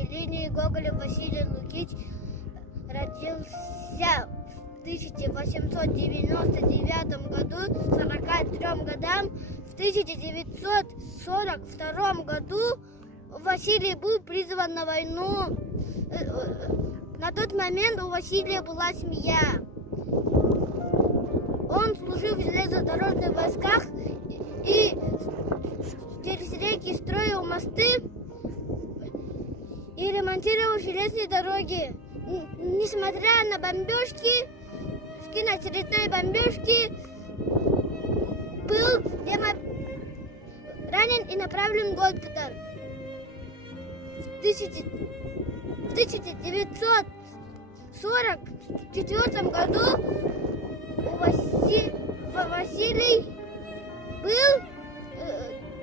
княжеской линии Гоголев Василий Лукич родился в 1899 году, 43 годам. В 1942 году Василий был призван на войну. На тот момент у Василия была семья. Он служил в железнодорожных войсках и через реки строил мосты и ремонтировал железные дороги. Несмотря на бомбежки, на очередные бомбежки, был ранен и направлен в госпиталь. В 1944 году Василий был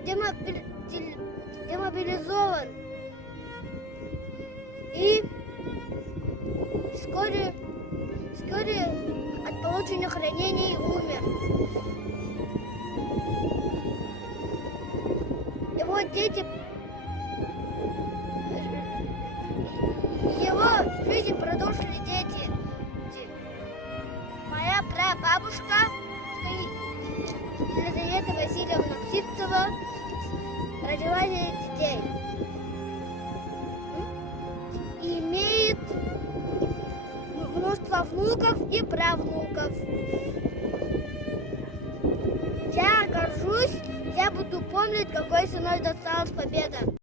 демобилизован и вскоре от полученных ранений умер. Его дети, его жизнь продолжили дети. Моя прабабушка Елизавета Васильевна Псивцева родила детей. И имеет множество внуков и правнуков. Я горжусь, я буду помнить, какой ценой досталась победа.